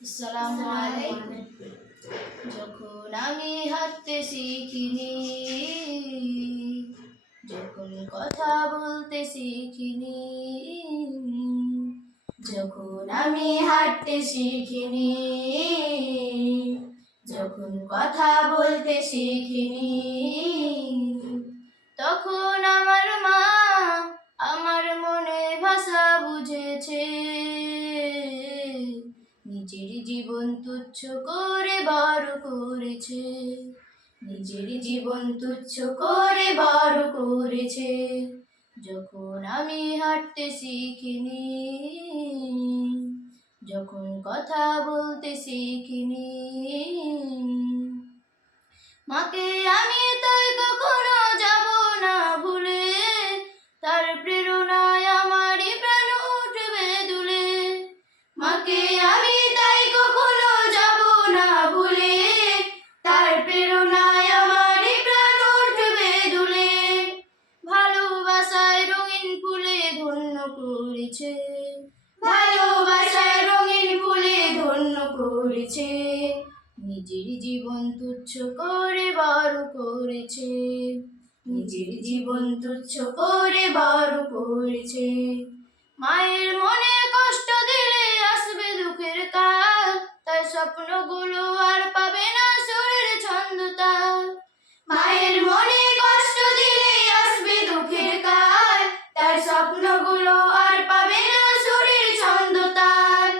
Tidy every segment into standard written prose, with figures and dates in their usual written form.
আসসালামু আলাইকুম। যখন আমি হাঁটতে শিখিনি, যখন কথা বলতে শিখিনি, যখন আমি হাঁটতে শিখিনি, যখন কথা বলতে শিখিনি, তখন আমার মা আমার মনে ভাষা বুঝেছে। নিজের জীবন তুচ্ছ করে বড় করেছে, নিজের জীবন তুচ্ছ করে বড় করেছে। যখন আমি হাঁটতে শিখিনি, যখন কথা বলতে শিখিনি, মাকে আমি তাই কখনো যাব না ভুলে, তার প্রেরণায় আমারই প্রাণ উঠবে দুলে। মাকে আমি তাই কখনো যাব না ভুলে, তার প্রেরণায় আমারই প্রাণ উঠবে দুলে। ভালোবাসায় রঙিন ফুলে ধন্য করেছে, ভালোবাসায় রঙিন ফুলে ধন্য করেছে। নিজের জীবন তুচ্ছ করে বড় করেছে, নিজের জীবন তুচ্ছ করে বড় করেছে। মায়ের মনে কষ্ট দিলে আসবে দুঃখের কাল, তার স্বপ্নগুলো আর পাবে না সুরের ছন্দ তাল। মায়ের মনে কষ্ট দিলে আসবে দুঃখের কাল, তার স্বপ্নগুলো আর পাবে না সুরের ছন্দ তাল।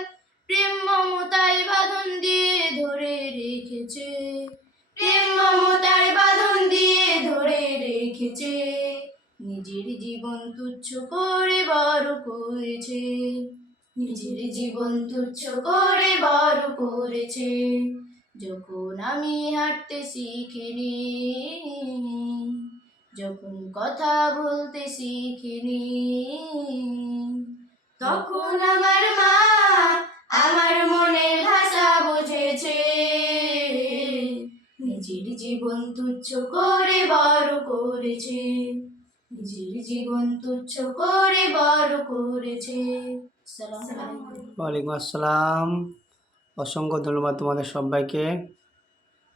প্রেম মমতায় বাঁধন দিয়ে ধরে রেখেছে, প্রেম মমতায় বাঁধন দিয়ে ধরে রেখেছে। নিজের জীবন তুচ্ছ করে বড় করেছে, নিজের জীবন তুচ্ছ করে বড় করেছে। যখন আমি হাঁটতে শিখিনি, যখন কথা বলতে শিখিনি, তখন আমার মা আমার মনের ভাষা বুঝেছে। নিজের জীবন তুচ্ছ করে বড় করেছে, নিজের জীবন তুচ্ছ করে বড় করেছে। আসসালামু আলাইকুম। ওয়ালাইকুম আসসালাম। অসংখ্য ধন্যবাদ তোমাদের সবাইকে।